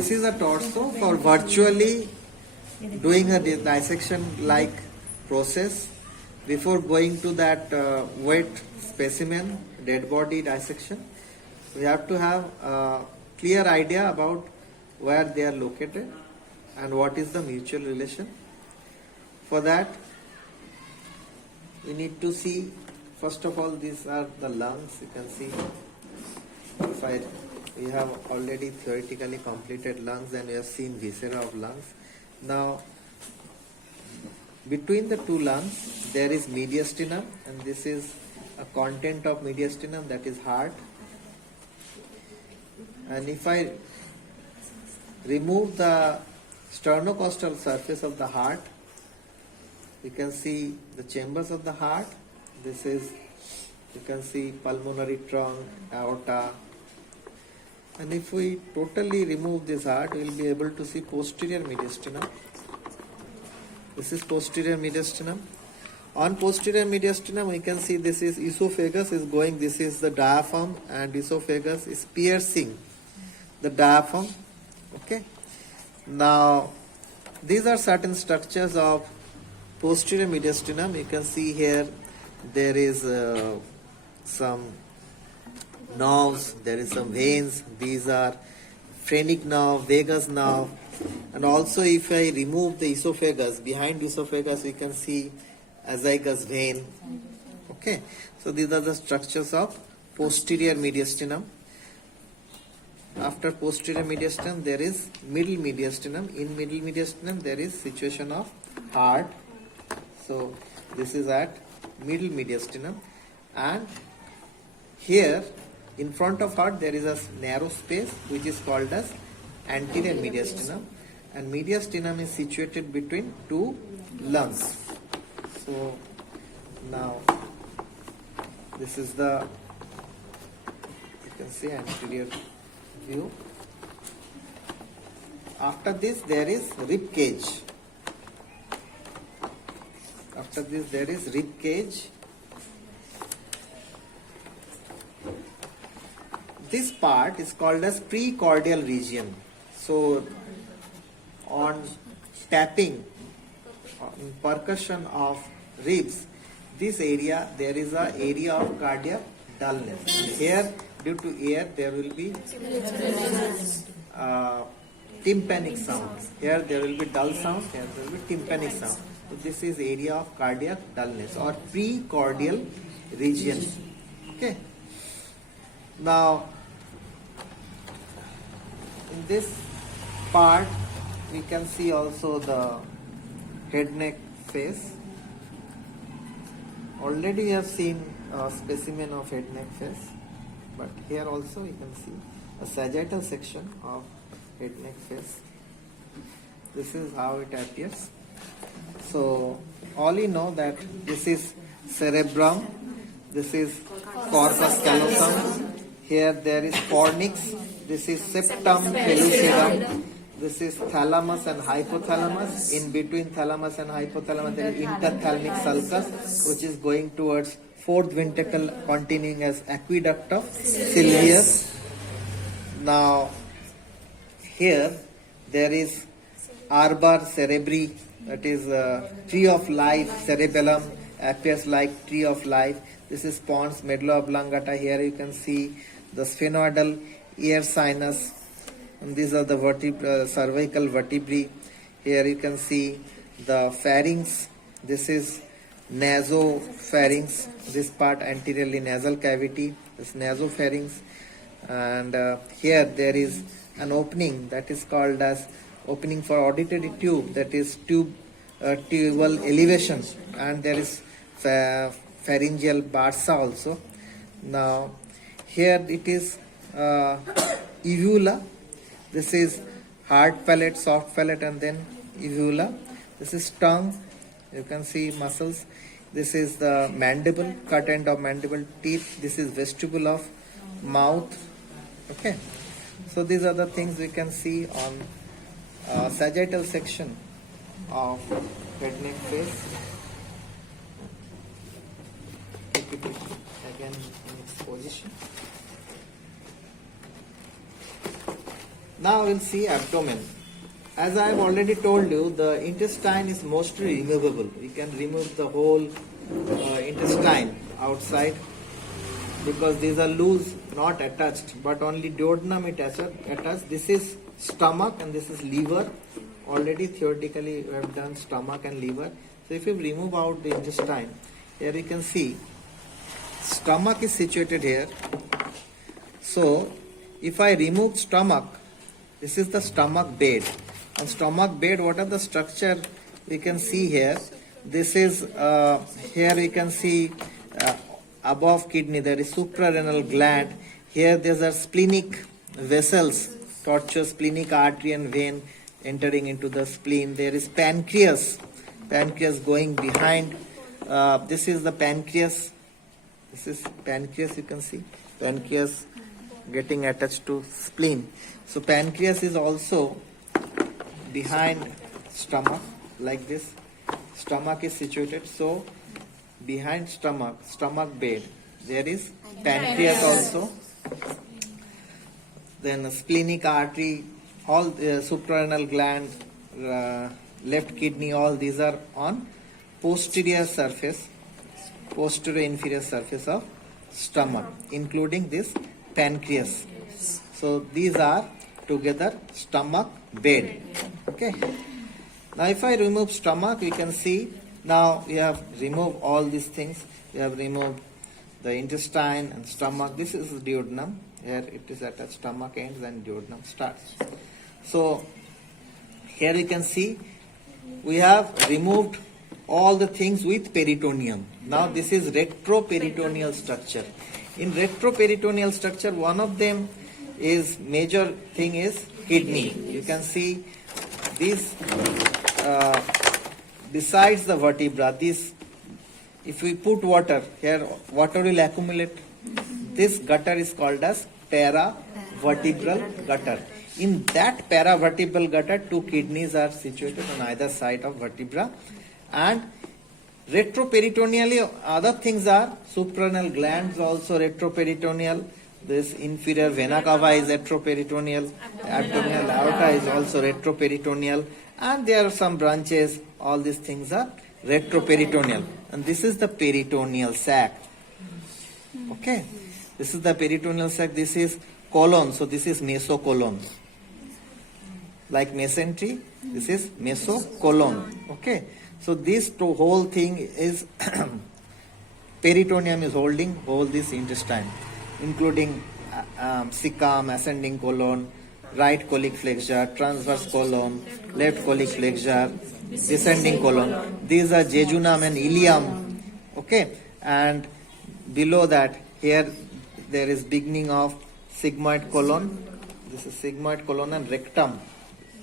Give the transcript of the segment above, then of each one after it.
this is a torso for virtually doing a dissection like process. Before going to that wet specimen, dead body dissection, we have to have a clear idea about where they are located and what is the mutual relation. For that, we need to see, first of all, these are the lungs. You can see, we have already theoretically completed lungs and we have seen viscera of lungs. Now, between the two lungs, there is mediastinum, and this is a content of mediastinum, that is heart. And if I remove the sternocostal surface of the heart, you can see the chambers of the heart. This is, you can see pulmonary trunk, aorta. And if we totally remove this heart, we will be able to see posterior mediastinum. This is posterior mediastinum. On posterior mediastinum, we can see this is esophagus is going, this is the diaphragm, and esophagus is piercing the diaphragm. Okay. Now, these are certain structures of posterior mediastinum. You can see here there is some nerves, there is some veins. These are phrenic nerve, vagus nerve, and also if I remove the esophagus, behind esophagus we can see azygous vein. Okay, so these are the structures of posterior mediastinum. After posterior mediastinum, there is middle mediastinum. In middle mediastinum, there is situation of heart. So this is at middle mediastinum, and here in front of heart there is a narrow space which is called as anterior mediastinum, and mediastinum is situated between two lungs. So now this is the, you can see, anterior view. After this there is rib cage. After this there is rib cage. This part is called as precordial region. So on tapping, on percussion of ribs, this area, there is a area of cardiac dullness. Here, due to air, there will be tympanic sound. Here there will be dull sound, here there will be tympanic sound. So this is area of cardiac dullness or precordial region. Okay. Now, in this part, we can see also the head neck face. Already we have seen a specimen of head neck face, but here also we can see a sagittal section of head neck face. This is how it appears. So all you know that this is cerebrum, this is corpus callosum, here there is fornix, this is septum pellucidum, this is thalamus and hypothalamus. In between thalamus and hypothalamus there is interthalamic sulcus, which is going towards fourth ventricle, continuing as aqueduct of Sylvius. Now here there is arbor cerebri, that is tree of life. Cerebellum appears like tree of life. This is pons medulla oblongata. Here you can see the sphenoidal ear sinus, and these are the cervical vertebrae. Here you can see the pharynx. This is nasopharynx. This part anteriorly nasal cavity, this nasopharynx, and here there is an opening that is called as opening for auditory tube, that is tubal elevation, and there is pharyngeal bursa also. Now here it is uvula. This is hard palate, soft palate, and then uvula. This is tongue. You can see muscles. This is the mandible, cut end of mandible, teeth. This is vestibule of mouth. Okay. So these are the things we can see on sagittal section of head neck face. Take it again in its position. Now we'll see abdomen. As I have already told you, the intestine is mostly removable. We can remove the whole intestine outside because these are loose, not attached, but only duodenum it attached. This is stomach and this is liver. Already theoretically we have done stomach and liver. So if you remove out the intestine, here you can see stomach is situated here. So if I remove stomach, this is the stomach bed. On stomach bed, what are the structure we can see here? This is here we can see above kidney there is suprarenal gland. Here there are splenic vessels, tortuous splenic artery and vein entering into the spleen. There is pancreas going behind. This is the pancreas. This is pancreas, you can see pancreas getting attached to spleen. So pancreas is also behind stomach like this. Stomach is situated, so behind stomach bed there is pancreas also. Then splenic artery, all suprarenal gland, left kidney, all these are on posterior inferior surface of stomach, including this pancreas. So these are together stomach bed. Okay. Now if I remove stomach, we can see now we have removed all these things. We have removed the intestine and stomach. This is duodenum. Here it is attached, stomach ends and duodenum starts. So here you can see we have removed all the things with peritoneum. Now this is retroperitoneal structure. In retroperitoneal structure, one of them is major thing is kidney. You can see this besides the vertebra, this if we put water here, water will accumulate. This gutter is called as paravertebral gutter. In that paravertebral gutter, two kidneys are situated on either side of vertebra, and retroperitoneally other things are suprarenal glands also retroperitoneal. This inferior vena cava is retroperitoneal, abdominal aorta is also retroperitoneal, and there are some branches. All these things are retroperitoneal, and this is the peritoneal sac. Okay, this is the peritoneal sac. This is colon, so this is mesocolon. Like mesentery, this is mesocolon. Okay, so this whole thing is peritoneum is holding all this intestine, including cecum, ascending colon, right colic flexure, transverse colon, left colic flexure, descending colon. These are jejunum and ileum. Okay, and below that here there is beginning of sigmoid colon. This is sigmoid colon and rectum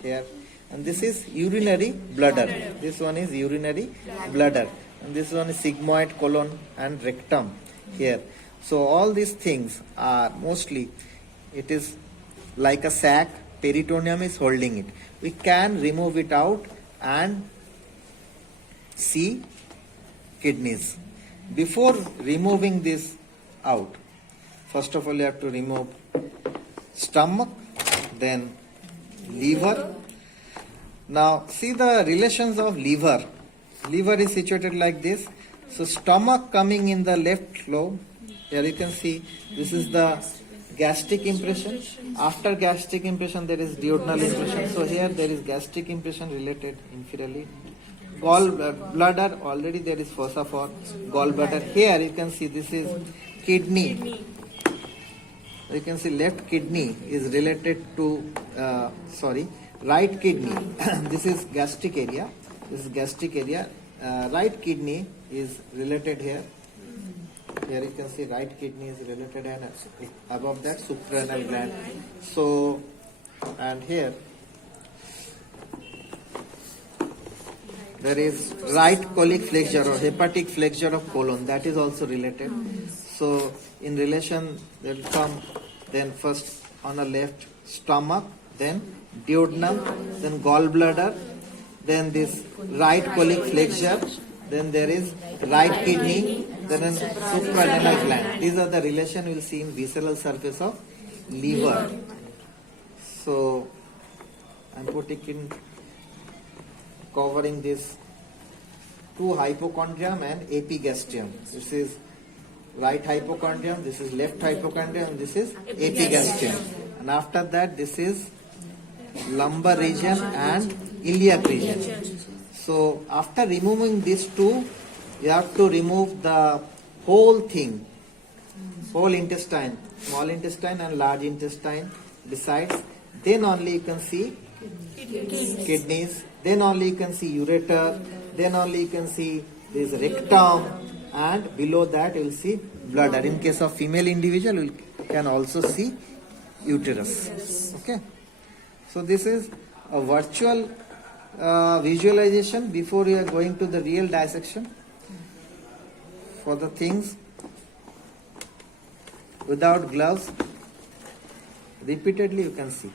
here, and this is urinary bladder. This one is urinary bladder, and this one is sigmoid colon and rectum here. So all these things are mostly, it is like a sac, peritoneum is holding it. We can remove it out and see kidneys. Before removing this out, first of all you have to remove stomach, then liver. Now see the relations of liver. Liver is situated like this. So stomach coming in the left lobe. Here you can see this is the gastric impression. After gastric impression there is duodenal impression. So here there is gastric impression related inferiorly. Gallbladder, already there is fossa for gallbladder. Here you can see this is kidney. You can see left kidney is related to right kidney. This is gastric area. This is gastric area. Right kidney is related here. Here you can see right kidney is related, and above that suprarenal gland. So, and here there is right colic flexure or hepatic flexure of colon, that is also related. So in relation there will come then first on the left stomach, then duodenum, then gallbladder, then this right colic flexure, then there is right kidney, then suprarenal gland. These are the relation we will see in visceral surface of liver. So I'm putting covering this two hypochondrium and epigastrium. This is right hypochondrium, this is left hypochondrium, and this is epigastrium. And after that, this is lumbar region and iliac region. So after removing these two, you have to remove the whole thing, whole intestine, small intestine and large intestine. Besides, then only you can see kidneys, then only you can see ureter, then only you can see this rectum, and below that you will see bladder. In case of female individual, you can also see uterus. Okay. So this is a virtual visualization before you are going to the real dissection. For the things without gloves, repeatedly you can see.